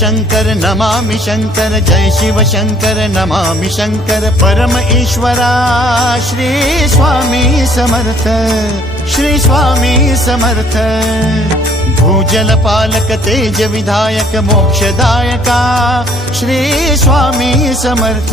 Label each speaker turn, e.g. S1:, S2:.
S1: शंकर नमामि शंकर जय शिव शंकर नमामि शंकर परम ईश्वरा। श्री स्वामी समर्थ श्री स्वामी समर्थ। भूजल पालक तेज विधायक मोक्षदायका। श्री स्वामी समर्थ।